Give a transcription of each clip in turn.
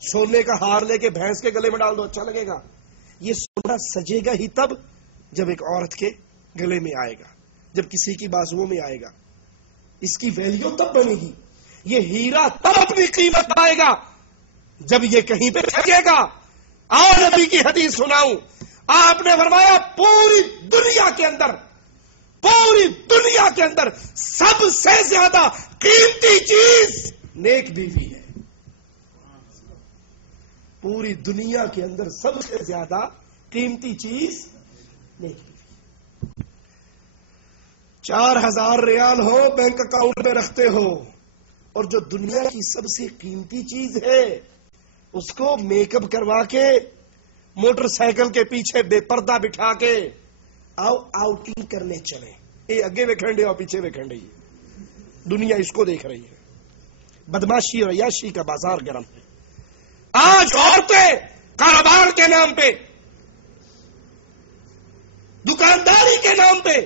سونے کا ہار لے کے بھینس کے گلے میں ڈال دو، اچھا لگے گا؟ یہ سونا سجے گا ہی تب جب ایک عورت کے گلے میں آئے گا، جب کسی کی بازوؤں میں آئے گا، اس کی ویلیو تب بنے گی۔ یہ ہیرا تب اپنی قیمت پائے گا جب یہ کہیں پہ پھینکے گا۔ اور نبی کی حدیث سناؤں، آپ نے فرمایا پوری دنیا کے اندر سب سے زیادہ قیمتی چیز نیک بیوی ہے۔ پوری دنیا کے اندر سب سے زیادہ قیمتی چیز نیک بیوی۔ 4000 ریال ہو بینک اکاؤنٹ میں رکھتے ہو، اور جو دنیا کی سب سے قیمتی چیز ہے اس کو میک اپ کروا کے موٹر سائیکل کے پیچھے بے پردہ بٹھا کے آؤ آؤٹنگ کرنے چلے، اے اگے ویکھنڈے اور پیچھے ویکھنڈے، دنیا اس کو دیکھ رہی ہے۔ بدماشی اور عیاشی کا بازار گرم ہے۔ آج عورتیں کاروبار کے نام پہ، دکانداری کے نام پہ،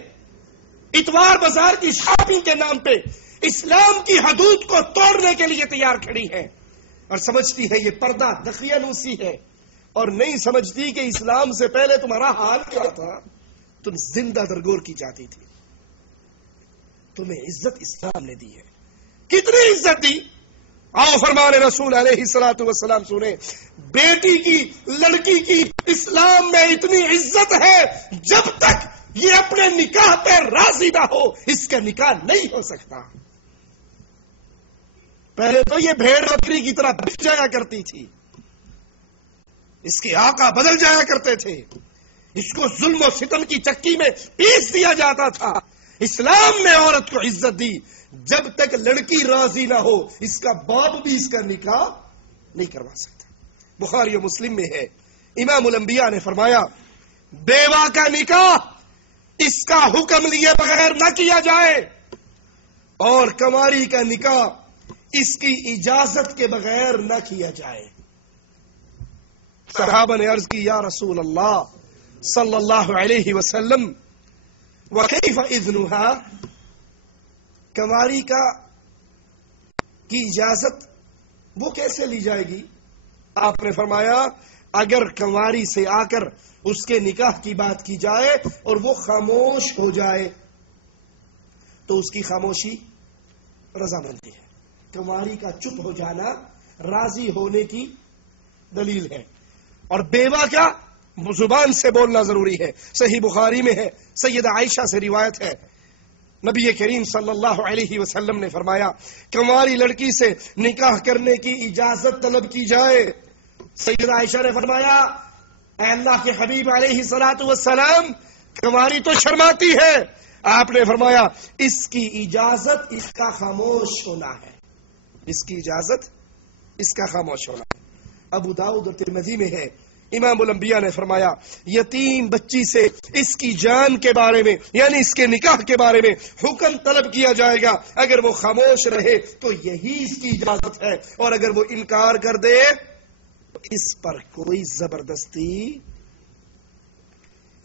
اتوار بازار کی شاپنگ کے نام پہ اسلام کی حدود کو توڑنے کے لیے تیار کھڑی ہے، اور سمجھتی ہے یہ پردہ دقیانوسی ہے، اور نہیں سمجھتی کہ اسلام سے پہلے تمہارا حال کیا تھا۔ تم زندہ درگور کی جاتی تھی، تمہیں عزت اسلام نے دی ہے۔ کتنی عزت دی؟ آؤ فرمان رسول علیہ الصلوۃ والسلام سنیں، بیٹی کی، لڑکی کی اسلام میں اتنی عزت ہے جب تک یہ اپنے نکاح پہ راضی نہ ہو اس کا نکاح نہیں ہو سکتا۔ پہلے تو یہ بھیڑ بکری کی طرح بچ جایا کرتی تھی، اس کے آقا بدل جایا کرتے تھے، اس کو ظلم و ستم کی چکی میں پیس دیا جاتا تھا۔ اسلام نے عورت کو عزت دی، جب تک لڑکی راضی نہ ہو اس کا باپ بھی اس کا نکاح نہیں کروا سکتا۔ بخاری و مسلم میں ہے، امام الانبیاء نے فرمایا بیوہ کا نکاح اس کا حکم لیے بغیر نہ کیا جائے، اور کنواری کا نکاح اس کی اجازت کے بغیر نہ کیا جائے۔ صحابہ نے عرض کی، یا رسول اللہ صلی اللہ علیہ وسلم وکیف اذنها، کنواری کی اجازت وہ کیسے لی جائے گی؟ آپ نے فرمایا اگر کنواری سے آ کر اس کے نکاح کی بات کی جائے اور وہ خاموش ہو جائے تو اس کی خاموشی رضامندی ہے۔ کنواری کا چپ ہو جانا راضی ہونے کی دلیل ہے، اور بیوہ کا زبان سے بولنا ضروری ہے۔ صحیح بخاری میں ہے، سیدہ عائشہ سے روایت ہے، نبی کریم صلی اللہ علیہ وسلم نے فرمایا کنواری لڑکی سے نکاح کرنے کی اجازت طلب کی جائے۔ سیدہ عائشہ نے فرمایا اے اللہ کے حبیب علیہ الصلوۃ والسلام، کنواری تو شرماتی ہے۔ آپ نے فرمایا اس کی اجازت اس کا خاموش ہونا ہے، اس کی اجازت اس کا خاموش ہونا ہے۔ ابو داؤد اور ترمذی میں ہے، امام الانبیاء نے فرمایا یتیم بچی سے اس کی جان کے بارے میں یعنی اس کے نکاح کے بارے میں حکم طلب کیا جائے گا، اگر وہ خاموش رہے تو یہی اس کی اجازت ہے، اور اگر وہ انکار کر دے تو اس پر کوئی زبردستی۔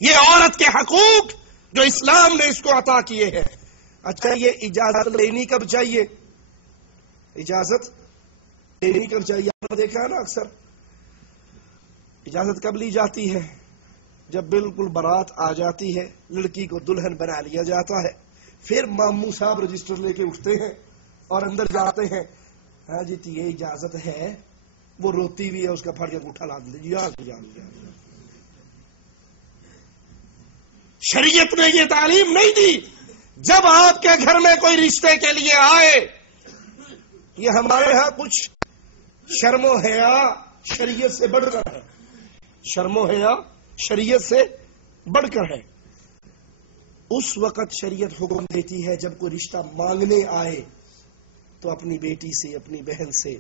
یہ عورت کے حقوق جو اسلام نے اس کو عطا کیے ہیں۔ اچھا یہ اجازت لینی کب چاہیے؟ اجازت لینی کب چاہیے؟ آپ نے دیکھا ہے نا اکثر اجازت کب لی جاتی ہے؟ جب بالکل بارات آ جاتی ہے، لڑکی کو دلہن بنا لیا جاتا ہے، پھر ماموں صاحب رجسٹر لے کے اٹھتے ہیں اور اندر جاتے ہیں، ہاں جی یہ اجازت ہے، وہ روتی ہوئی ہے اس کا پھڑ کے انگوٹھا لا دیتے۔ شریعت نے یہ تعلیم نہیں دی جب آپ کے گھر میں کوئی رشتے کے لیے آئے۔ یہ ہمارے ہاں کچھ شرم و حیا شریعت سے بڑھ کر ہے، شرم و حیا شریعت سے بڑھ کر ہے۔ اس وقت شریعت حکم دیتی ہے جب کوئی رشتہ مانگنے آئے تو اپنی بیٹی سے، اپنی بہن سے،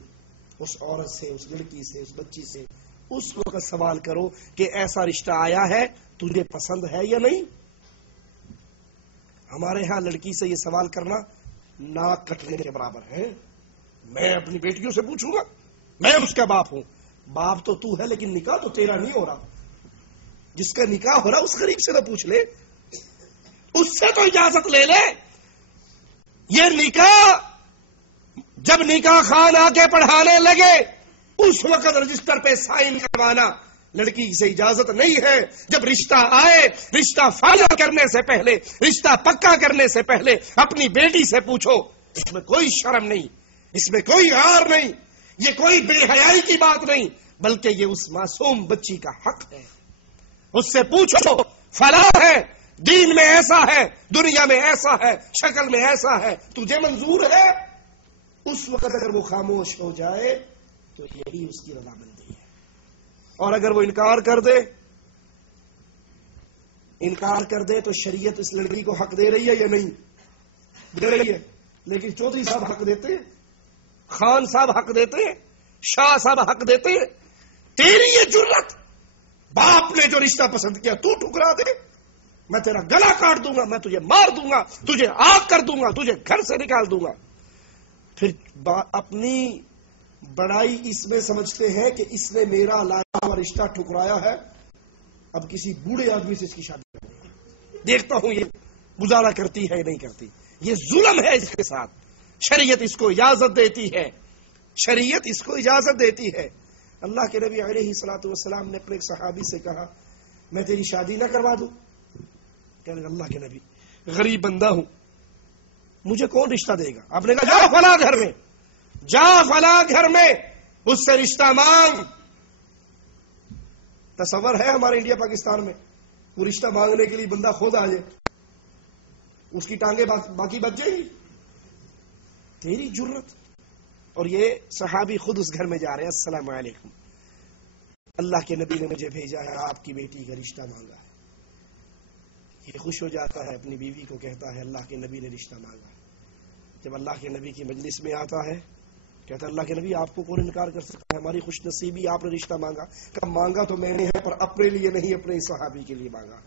اس عورت سے، اس لڑکی سے، اس بچی سے اس وقت سوال کرو کہ ایسا رشتہ آیا ہے، تجھے پسند ہے یا نہیں۔ ہمارے ہاں لڑکی سے یہ سوال کرنا ناک کٹنے کے برابر ہے۔ میں اپنی بیٹیوں سے پوچھوں گا، میں اس کا باپ ہوں۔ باپ تو تو ہے لیکن نکاح تو تیرا نہیں ہو رہا، جس کا نکاح ہو رہا اس غریب سے تو پوچھ لے، اس سے تو اجازت لے لے۔ یہ نکاح جب نکاح خان آ کے پڑھانے لگے اس وقت رجسٹر پہ سائن کروانا لڑکی سے اجازت نہیں ہے. جب رشتہ آئے، رشتہ فائنل کرنے سے پہلے، رشتہ پکا کرنے سے پہلے اپنی بیٹی سے پوچھو. اس میں کوئی شرم نہیں، اس میں کوئی عار نہیں، یہ کوئی بے حیائی کی بات نہیں، بلکہ یہ اس معصوم بچی کا حق ہے. اس سے پوچھو فلاں ہے، دین میں ایسا ہے، دنیا میں ایسا ہے، شکل میں ایسا ہے، تجھے منظور ہے؟ اس وقت اگر وہ خاموش ہو جائے تو یہی اس کی رضامندی ہے. اور اگر وہ انکار کر دے تو شریعت اس لڑکی کو حق دے رہی ہے یا نہیں؟ دے رہی ہے. لیکن چودھری صاحب حق دیتے، خان صاحب حق دیتے، شاہ صاحب حق دیتے. تیری یہ جرت، باپ نے جو رشتہ پسند کیا تو ٹھکرا دے، میں تیرا گلا کاٹ دوں گا، میں تجھے مار دوں گا، تجھے آگ کر دوں گا، تجھے گھر سے نکال دوں گا. پھر اپنی بڑائی اس میں سمجھتے ہیں کہ اس نے میرا لایا ہوا رشتہ ٹھکرایا ہے، اب کسی بوڑھے آدمی سے اس کی شادی کرنی ہے. دیکھتا ہوں یہ گزارا کرتی ہے نہیں کرتی. یہ ظلم ہے اس کے ساتھ. شریعت اس کو اجازت دیتی ہے، شریعت اس کو اجازت دیتی ہے. اللہ کے نبی علیہ الصلوۃ والسلام نے اپنے ایک صحابی سے کہا میں تیری شادی نہ کروا دوں؟ کہنے اللہ کے نبی غریب بندہ ہوں، مجھے کون رشتہ دے گا؟ آپ نے کہا جا فلاں گھر میں، جا فلاں گھر میں اس سے رشتہ مانگ. تصور ہے ہمارے انڈیا پاکستان میں وہ رشتہ مانگنے کے لیے بندہ خود آ جائے، اس کی ٹانگیں باقی بچ جائیں گی؟ تیری جرت. اور یہ صحابی خود اس گھر میں جا رہے ہیں، السلام علیکم، اللہ کے نبی نے مجھے بھیجا ہے، آپ کی بیٹی کا رشتہ مانگا ہے. یہ خوش ہو جاتا ہے، اپنی بیوی کو کہتا ہے اللہ کے نبی نے رشتہ مانگا ہے. جب اللہ کے نبی کی مجلس میں آتا ہے کہتا ہے اللہ کے نبی آپ کو کون انکار کر سکتا ہے، ہماری خوش نصیبی آپ نے رشتہ مانگا. کہا مانگا تو میں نے ہے پر اپنے لیے نہیں، اپنے صحابی کے لیے مانگا.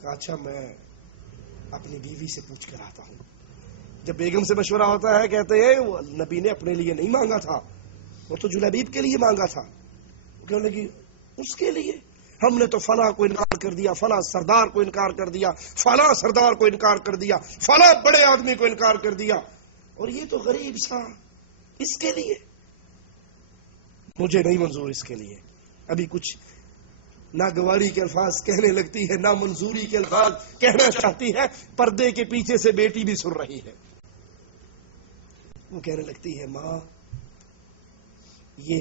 کہا اچھا میں اپنی بیوی سے پوچھ کر آتا ہوں. جب بیگم سے مشورہ ہوتا ہے کہتے ہیں وہ نبی نے اپنے لیے نہیں مانگا تھا، وہ تو جلیبیب کے لیے مانگا تھا. کہنے لگی اس کے لیے ہم نے تو فلاں کو انکار کر دیا، فلاں سردار کو انکار کر دیا، فلاں سردار کو انکار کر دیا، فلاں بڑے آدمی کو انکار کر دیا، اور یہ تو غریب سا اس کے لیے مجھے نہیں منظور. اس کے لیے ابھی کچھ ناگواری کے الفاظ کہنے لگتی ہے، نا منظوری کے الفاظ کہنا چاہتی ہے. پردے کے پیچھے سے بیٹی بھی سن رہی ہے. وہ کہنے لگتی ہے ماں یہ